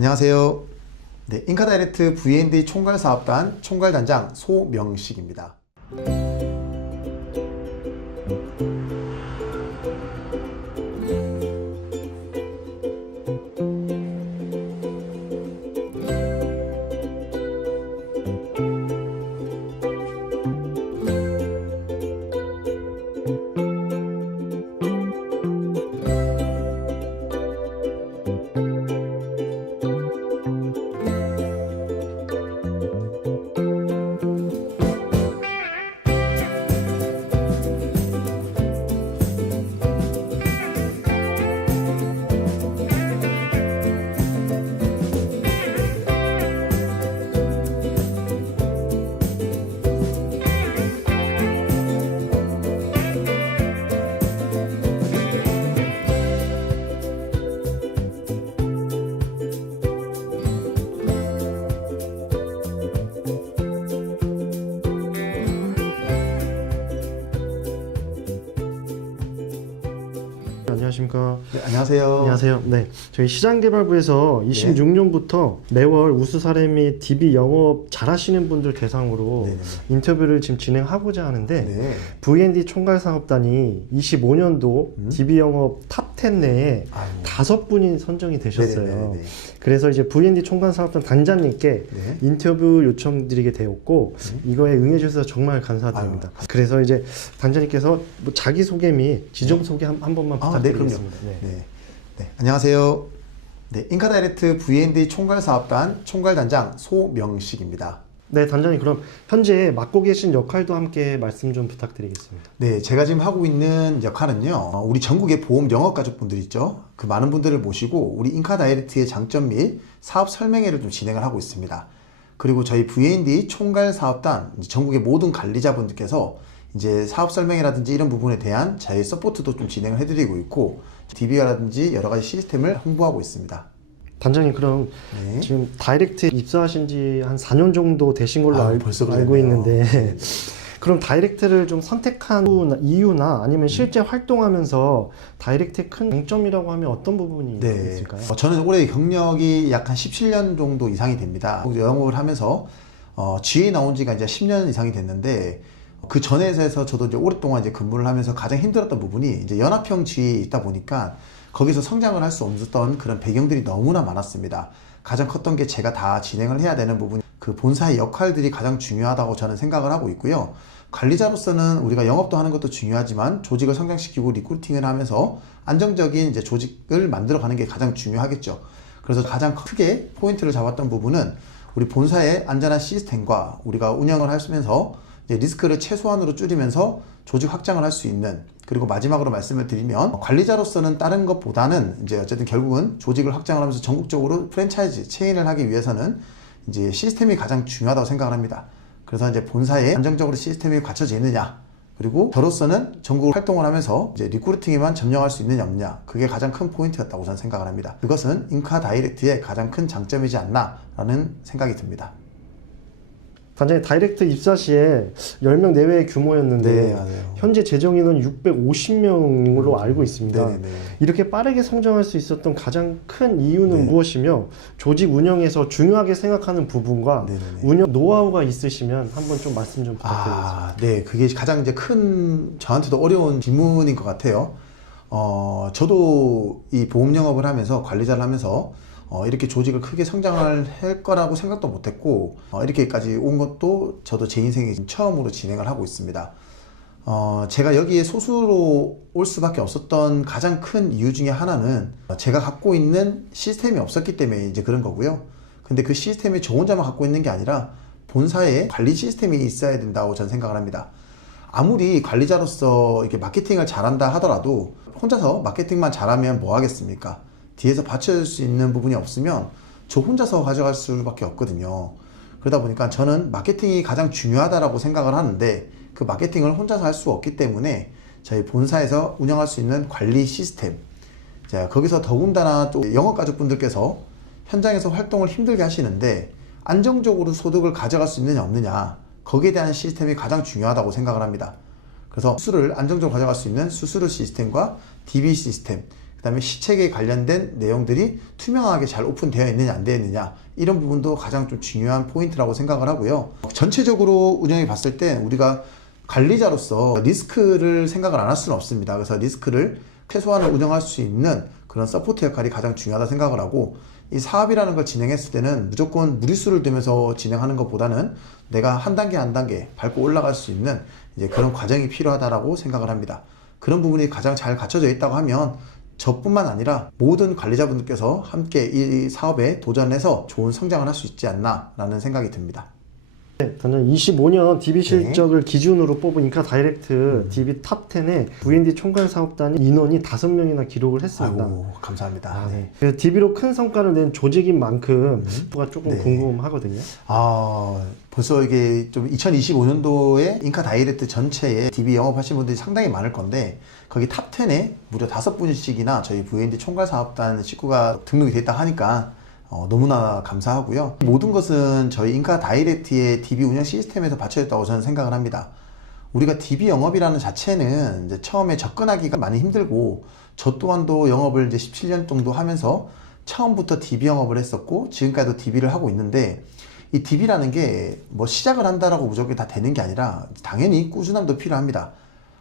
안녕하세요. 네, 인카다이렉트 V&D 총괄사업단 총괄단장 소명식입니다. 안녕하십니까. 네, 안녕하세요. 안녕하세요. 네, 저희 시장개발부에서 26년부터 매월 우수 사례 및 DB 영업 잘하시는 분들 대상으로 네네. 인터뷰를 지금 진행하고자 하는데 네. V&D 총괄사업단이 25년도 DB 영업 탑 10 내에 아유. 5분이 선정이 되셨어요. 네네네네. 그래서 이제 V&D 총괄사업단 단장님께 네. 인터뷰 요청드리게 되었고 이거에 응해주셔서 정말 감사드립니다. 아유. 그래서 이제 단장님께서 뭐 자기소개 및 지정소개 한 번만 네, 그럼요. 부탁드리겠습니다. 네. 네, 안녕하세요. 네, 인카다이렉트 V&D 총괄사업단 총괄단장 소명식입니다. 네, 단장님 그럼 현재 맡고 계신 역할도 함께 말씀 좀 부탁드리겠습니다. 네, 제가 지금 하고 있는 역할은요, 우리 전국의 보험 영업가족분들 있죠. 그 많은 분들을 모시고 우리 인카다이렉트의 장점 및 사업 설명회를 좀 진행을 하고 있습니다. 그리고 저희 V&D 총괄사업단 전국의 모든 관리자분들께서 이제 사업 설명회라든지 이런 부분에 대한 저희 서포트도 좀 진행을 해드리고 있고, DB라든지 여러 가지 시스템을 홍보하고 있습니다. 단장님 그럼 네. 지금 다이렉트 입사하신 지 한 4년 정도 되신 걸로 벌써 알고 그랬네요. 있는데 그럼 다이렉트를 좀 선택한 이유나 아니면 실제 활동하면서 다이렉트의 큰 장점이라고 하면 어떤 부분이 네. 있을까요? 저는 올해 경력이 약 한 17년 정도 이상이 됩니다. 영업을 하면서 GA 나온 지가 이제 10년 이상이 됐는데, 그 전에서 저도 이제 오랫동안 이제 근무를 하면서 가장 힘들었던 부분이 이제 연합형 GA에 있다 보니까 거기서 성장을 할 수 없었던 그런 배경들이 너무나 많았습니다. 가장 컸던 게 제가 다 진행을 해야 되는 부분, 그 본사의 역할들이 가장 중요하다고 저는 생각을 하고 있고요. 관리자로서는 우리가 영업도 하는 것도 중요하지만 조직을 성장시키고 리크루팅을 하면서 안정적인 이제 조직을 만들어가는 게 가장 중요하겠죠. 그래서 가장 크게 포인트를 잡았던 부분은 우리 본사의 안전한 시스템과 우리가 운영을 하면서 리스크를 최소한으로 줄이면서 조직 확장을 할 수 있는, 그리고 마지막으로 말씀을 드리면 관리자로서는 다른 것보다는 이제 어쨌든 결국은 조직을 확장을 하면서 전국적으로 프랜차이즈 체인을 하기 위해서는 이제 시스템이 가장 중요하다고 생각을 합니다. 그래서 이제 본사에 안정적으로 시스템이 갖춰져 있느냐, 그리고 저로서는 전국 활동을 하면서 이제 리크루팅에만 점령할 수 있느냐 없느냐, 그게 가장 큰 포인트였다고 저는 생각을 합니다. 그것은 인카다이렉트의 가장 큰 장점이지 않나라는 생각이 듭니다. 단장님 다이렉트 입사 시에 10명 내외의 규모였는데 네, 맞아요. 현재 재정 인원 650명으로 알고 있습니다. 네네네. 이렇게 빠르게 성장할 수 있었던 가장 큰 이유는 네. 무엇이며 조직 운영에서 중요하게 생각하는 부분과 네네네. 운영 노하우가 있으시면 한번 좀 말씀 좀 부탁드리겠습니다. 네, 그게 가장 이제 큰, 저한테도 어려운 질문인 것 같아요. 저도 이 보험 영업을 하면서 관리자를 하면서 이렇게 조직을 크게 성장을 할 거라고 생각도 못했고, 이렇게까지 온 것도 저도 제 인생에 처음으로 진행을 하고 있습니다. 제가 여기에 소수로 올 수밖에 없었던 가장 큰 이유 중에 하나는 제가 갖고 있는 시스템이 없었기 때문에 이제 그런 거고요. 근데 그 시스템이 저 혼자만 갖고 있는 게 아니라 본사에 관리 시스템이 있어야 된다고 저는 생각을 합니다. 아무리 관리자로서 이렇게 마케팅을 잘한다 하더라도 혼자서 마케팅만 잘하면 뭐 하겠습니까? 뒤에서 받쳐줄 수 있는 부분이 없으면 저 혼자서 가져갈 수밖에 없거든요. 그러다 보니까 저는 마케팅이 가장 중요하다라고 생각을 하는데, 그 마케팅을 혼자서 할 수 없기 때문에 저희 본사에서 운영할 수 있는 관리 시스템, 자, 거기서 더군다나 또 영업가족분들께서 현장에서 활동을 힘들게 하시는데 안정적으로 소득을 가져갈 수 있느냐 없느냐, 거기에 대한 시스템이 가장 중요하다고 생각을 합니다. 그래서 수수료를 안정적으로 가져갈 수 있는 수수료 시스템과 DB 시스템, 그 다음에 시책에 관련된 내용들이 투명하게 잘 오픈되어 있느냐 안 되어 있느냐, 이런 부분도 가장 좀 중요한 포인트라고 생각을 하고요. 전체적으로 운영해 봤을 때 우리가 관리자로서 리스크를 생각을 안 할 수는 없습니다. 그래서 리스크를 최소한을 운영할 수 있는 그런 서포트 역할이 가장 중요하다 생각을 하고, 이 사업이라는 걸 진행했을 때는 무조건 무리수를 두면서 진행하는 것보다는 내가 한 단계 한 단계 밟고 올라갈 수 있는 이제 그런 과정이 필요하다라고 생각을 합니다. 그런 부분이 가장 잘 갖춰져 있다고 하면 저뿐만 아니라 모든 관리자분들께서 함께 이 사업에 도전해서 좋은 성장을 할 수 있지 않나라는 생각이 듭니다. 네, 저는 25년 DB 실적을 기준으로 뽑은 인카 다이렉트 DB 탑10에 V&D 총괄 사업단이 인원이 5명이나 기록을 했습니다. 아이고, 감사합니다. 아, 네. 그래서 DB로 큰 성과를 낸 조직인 만큼 가 조금 네. 궁금하거든요. 벌써 이게 좀 2025년도에 인카 다이렉트 전체에 DB 영업하신 분들이 상당히 많을 건데, 거기 탑10에 무려 5분씩이나 저희 V&D 총괄 사업단 식구가 등록이 됐다 하니까 너무나 감사하고요. 모든 것은 저희 인카 다이렉트의 DB 운영 시스템에서 받쳐졌다고 저는 생각을 합니다. 우리가 DB 영업이라는 자체는 이제 처음에 접근하기가 많이 힘들고, 저 또한도 영업을 이제 17년 정도 하면서 처음부터 DB 영업을 했었고 지금까지도 DB를 하고 있는데, 이 DB라는 게 뭐 시작을 한다라고 무조건 다 되는 게 아니라 당연히 꾸준함도 필요합니다.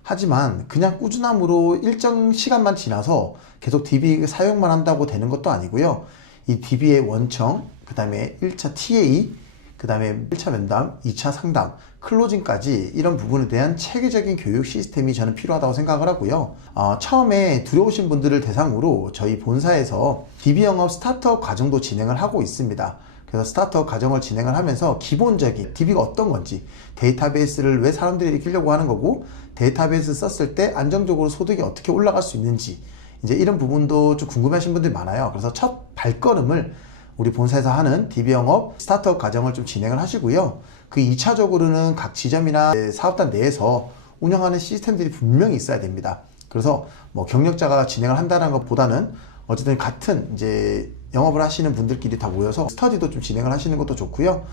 하지만 그냥 꾸준함으로 일정 시간만 지나서 계속 DB 사용만 한다고 되는 것도 아니고요. 이 DB의 원청, 그 다음에 1차 TA, 그 다음에 1차 면담, 2차 상담, 클로징까지 이런 부분에 대한 체계적인 교육 시스템이 저는 필요하다고 생각을 하고요. 처음에 들어오신 분들을 대상으로 저희 본사에서 DB 영업 스타트업 과정도 진행을 하고 있습니다. 그래서 스타트업 과정을 진행을 하면서 기본적인 DB가 어떤 건지, 데이터베이스를 왜 사람들이 끼려고 하는 거고, 데이터베이스 썼을 때 안정적으로 소득이 어떻게 올라갈 수 있는지, 이제 이런 부분도 좀 궁금하신 분들이 많아요. 그래서 첫 발걸음을 우리 본사에서 하는 DB 영업 스타트업 과정을 좀 진행을 하시고요. 그 2차적으로는 각 지점이나 사업단 내에서 운영하는 시스템들이 분명히 있어야 됩니다. 그래서 뭐 경력자가 진행을 한다는 것보다는 어쨌든 같은 이제 영업을 하시는 분들끼리 다 모여서 스터디도 좀 진행을 하시는 것도 좋고요.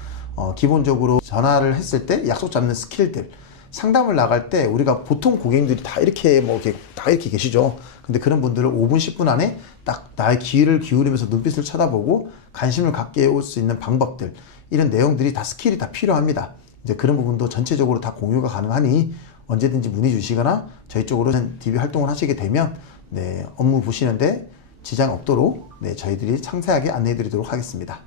기본적으로 전화를 했을 때 약속 잡는 스킬들, 상담을 나갈 때 우리가 보통 고객님들이 다 이렇게 다 이렇게 계시죠. 근데 그런 분들을 5분, 10분 안에 딱 나의 귀를 기울이면서 눈빛을 쳐다보고 관심을 갖게 올 수 있는 방법들, 이런 내용들이 다 스킬이 다 필요합니다. 이제 그런 부분도 전체적으로 다 공유가 가능하니 언제든지 문의 주시거나 저희 쪽으로 DB 활동을 하시게 되면 업무 보시는데 지장 없도록 저희들이 상세하게 안내해 드리도록 하겠습니다.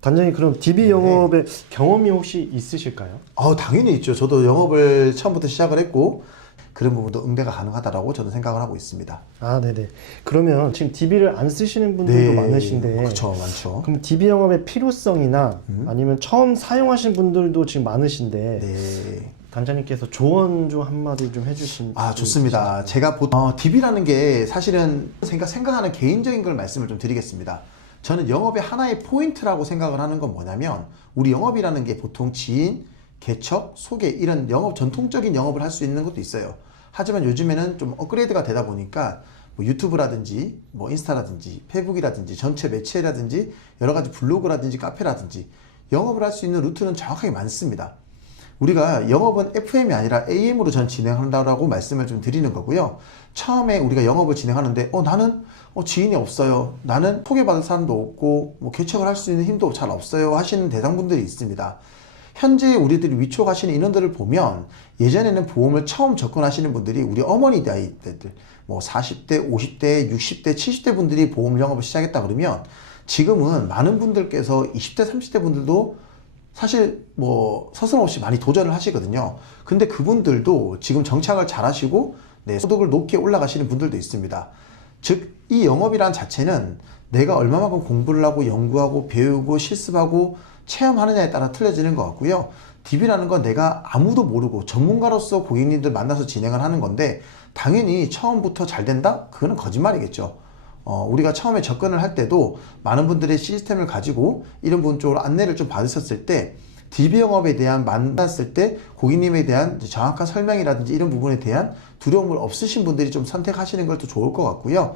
단장님, 그럼 DB 영업에 경험이 혹시 있으실까요? 당연히 있죠. 저도 영업을 처음부터 시작을 했고 그런 부분도 응대가 가능하다라고 저는 생각을 하고 있습니다. 네네. 그러면 지금 DB를 안 쓰시는 분들도 많으신데, 그렇죠, 많죠. 그럼 DB 영업의 필요성이나 아니면 처음 사용하신 분들도 지금 많으신데, 단장님께서 조언 좀 한마디 좀 해주신. 좋습니다. 제가 DB라는 게 사실은 생각하는 개인적인 걸 말씀을 좀 드리겠습니다. 저는 영업의 하나의 포인트라고 생각을 하는 건 뭐냐면, 우리 영업이라는 게 보통 지인, 개척, 소개, 이런 전통적인 영업을 할 수 있는 것도 있어요. 하지만 요즘에는 좀 업그레이드가 되다 보니까 뭐 유튜브라든지 뭐 인스타라든지 페이북이라든지 전체 매체라든지 여러 가지 블로그라든지 카페라든지 영업을 할 수 있는 루트는 정확하게 많습니다. 우리가 영업은 FM이 아니라 AM으로 전 진행한다고 말씀을 좀 드리는 거고요. 처음에 우리가 영업을 진행하는데 나는 지인이 없어요, 나는 소개받을 사람도 없고 뭐 개척을 할 수 있는 힘도 잘 없어요 하시는 대상분들이 있습니다. 현재 우리들이 위촉하시는 인원들을 보면 예전에는 보험을 처음 접근하시는 분들이 우리 어머니 나이대들, 뭐 40대, 50대, 60대, 70대 분들이 보험 영업을 시작했다 그러면 지금은 많은 분들께서 20대, 30대 분들도 사실 뭐 서슴없이 많이 도전을 하시거든요. 근데 그분들도 지금 정착을 잘 하시고 소득을 높게 올라가시는 분들도 있습니다. 즉, 이 영업이란 자체는 내가 얼마만큼 공부를 하고 연구하고 배우고 실습하고 체험하느냐에 따라 틀려지는 것 같고요. DB라는 건 내가 아무도 모르고 전문가로서 고객님들 만나서 진행을 하는 건데, 당연히 처음부터 잘 된다? 그거는 거짓말이겠죠. 우리가 처음에 접근을 할 때도 많은 분들의 시스템을 가지고 이런 부분 쪽으로 안내를 좀 받으셨을 때, DB 영업에 대한 만났을 때 고객님에 대한 정확한 설명이라든지 이런 부분에 대한 두려움을 없으신 분들이 좀 선택하시는 것도 좋을 것 같고요.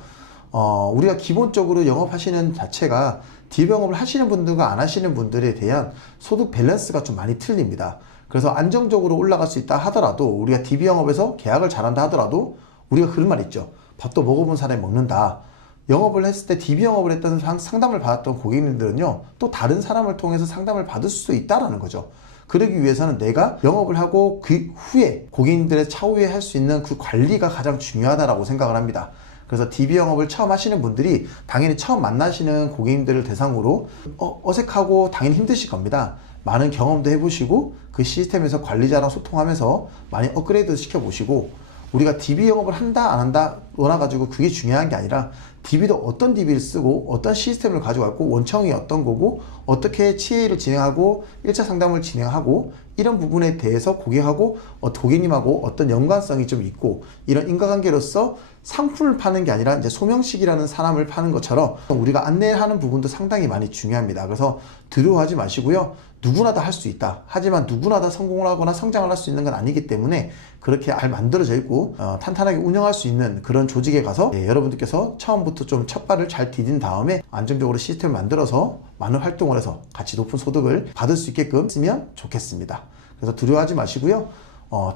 우리가 기본적으로 영업하시는 자체가 DB 영업을 하시는 분들과 안 하시는 분들에 대한 소득 밸런스가 좀 많이 틀립니다. 그래서 안정적으로 올라갈 수 있다 하더라도, 우리가 DB 영업에서 계약을 잘한다 하더라도 우리가 그런 말 있죠. 밥도 먹어본 사람이 먹는다. 영업을 했을 때 DB 영업을 했던 상담을 받았던 고객님들은요, 또 다른 사람을 통해서 상담을 받을 수도 있다라는 거죠. 그러기 위해서는 내가 영업을 하고 그 후에 고객님들의 차후에 할 수 있는 그 관리가 가장 중요하다라고 생각을 합니다. 그래서 DB 영업을 처음 하시는 분들이 당연히 처음 만나시는 고객님들을 대상으로 어색하고 당연히 힘드실 겁니다. 많은 경험도 해보시고 그 시스템에서 관리자랑 소통하면서 많이 업그레이드 시켜보시고, 우리가 DB 영업을 한다 안 한다 논아가지고 그게 중요한 게 아니라 DB도 어떤 DB를 쓰고 어떤 시스템을 가져갔고 원청이 어떤 거고 어떻게 CA를 진행하고 1차 상담을 진행하고 이런 부분에 대해서 고객님하고 어떤 연관성이 좀 있고, 이런 인과관계로서 상품을 파는 게 아니라 이제 소명식이라는 사람을 파는 것처럼 우리가 안내하는 부분도 상당히 많이 중요합니다. 그래서 두려워하지 마시고요. 누구나 다 할 수 있다. 하지만 누구나 다 성공을 하거나 성장을 할 수 있는 건 아니기 때문에 그렇게 잘 만들어져 있고 탄탄하게 운영할 수 있는 그런 조직에 가서 여러분들께서 처음부터 좀 첫 발을 잘 디딘 다음에 안정적으로 시스템을 만들어서 많은 활동을 해서 같이 높은 소득을 받을 수 있게끔 쓰면 좋겠습니다. 그래서 두려워하지 마시고요.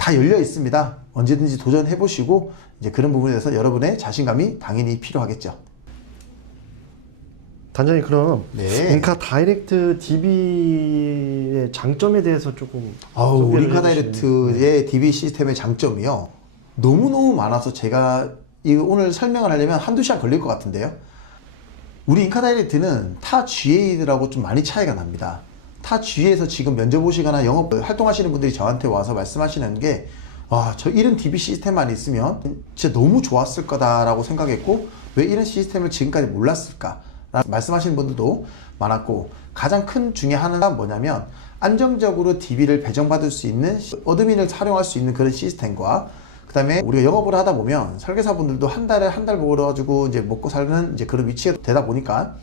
다 열려 있습니다. 언제든지 도전해 보시고 이제 그런 부분에 대해서 여러분의 자신감이 당연히 필요하겠죠. 단장님, 그럼 네. 인카 다이렉트 DB의 장점에 대해서 조금 우리 소개를 인카 해주시면. 다이렉트의 DB 시스템의 장점이요, 너무너무 많아서 제가 오늘 설명을 하려면 한두 시간 걸릴 것 같은데요. 우리 인카 다이렉트는 타 GA들하고 좀 많이 차이가 납니다. 타 GA에서 지금 면접 오시거나 영업 활동하시는 분들이 저한테 와서 말씀하시는 게, 저 이런 DB 시스템만 있으면 진짜 너무 좋았을 거다라고 생각했고 왜 이런 시스템을 지금까지 몰랐을까 라고 말씀하시는 분들도 많았고, 가장 큰 중에 하나가 뭐냐면 안정적으로 DB를 배정받을 수 있는 어드민을 활용할 수 있는 그런 시스템과, 그 다음에 우리가 영업을 하다 보면 설계사분들도 한 달 벌어가지고 이제 먹고 살는 이제 그런 위치에 되다 보니까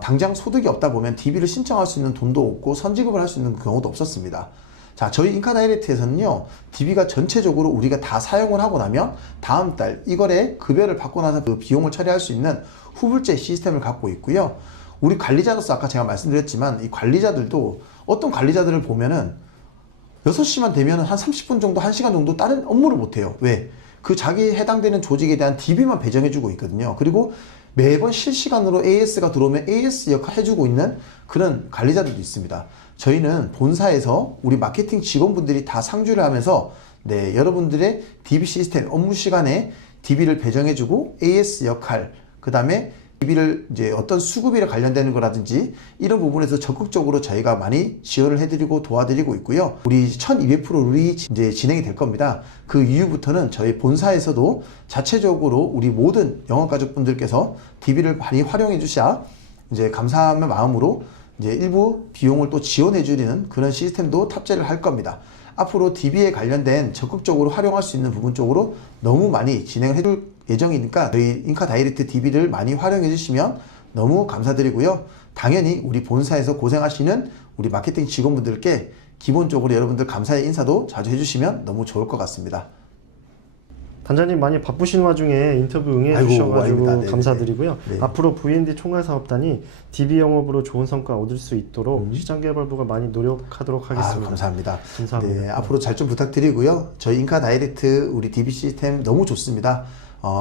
당장 소득이 없다 보면 DB를 신청할 수 있는 돈도 없고 선지급을 할 수 있는 경우도 없었습니다. 자, 저희 인카 다이렉트에서는요, DB가 전체적으로 우리가 다 사용을 하고 나면 다음 달 이거에 급여를 받고 나서 그 비용을 처리할 수 있는 후불제 시스템을 갖고 있고요. 우리 관리자로서 아까 제가 말씀드렸지만 이 관리자들도 어떤 관리자들을 보면은 6시만 되면 한 30분 정도, 1시간 정도 다른 업무를 못해요. 왜? 그 자기에 해당되는 조직에 대한 DB만 배정해주고 있거든요. 그리고 매번 실시간으로 AS가 들어오면 AS 역할 해주고 있는 그런 관리자들도 있습니다. 저희는 본사에서 우리 마케팅 직원분들이 다 상주를 하면서 여러분들의 DB 시스템 업무 시간에 DB를 배정해주고 AS 역할, 그 다음에 DB를 이제 어떤 수급일에 관련되는 거라든지 이런 부분에서 적극적으로 저희가 많이 지원을 해드리고 도와드리고 있고요. 우리 1200% 룰이 이제 진행이 될 겁니다. 그 이후부터는 저희 본사에서도 자체적으로 우리 모든 영업가족분들께서 DB를 많이 활용해 주셔야 이제 감사한 마음으로 이제 일부 비용을 또 지원해 주는 그런 시스템도 탑재를 할 겁니다. 앞으로 DB에 관련된 적극적으로 활용할 수 있는 부분 쪽으로 너무 많이 진행을 해줄 예정이니까 저희 인카 다이렉트 DB를 많이 활용해 주시면 너무 감사드리고요. 당연히 우리 본사에서 고생하시는 우리 마케팅 직원분들께 기본적으로 여러분들 감사의 인사도 자주 해주시면 너무 좋을 것 같습니다. 단장님, 많이 바쁘신 와중에 인터뷰 응해 아이고, 주셔가지고 아닙니다. 감사드리고요. 네. 앞으로 VND 총괄사업단이 DB 영업으로 좋은 성과 얻을 수 있도록 시장개발부가 많이 노력하도록 하겠습니다. 감사합니다. 감사합니다. 네, 앞으로 잘 좀 부탁드리고요. 저희 인카 다이렉트 우리 DB 시스템 너무 좋습니다.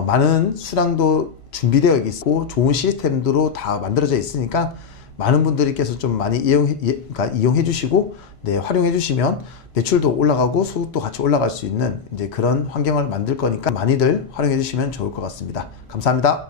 많은 수량도 준비되어 있고 좋은 시스템으로 다 만들어져 있으니까 많은 분들께서 좀 많이 이용해 주시고 활용해 주시면 매출도 올라가고 소득도 같이 올라갈 수 있는 이제 그런 환경을 만들 거니까 많이들 활용해 주시면 좋을 것 같습니다. 감사합니다.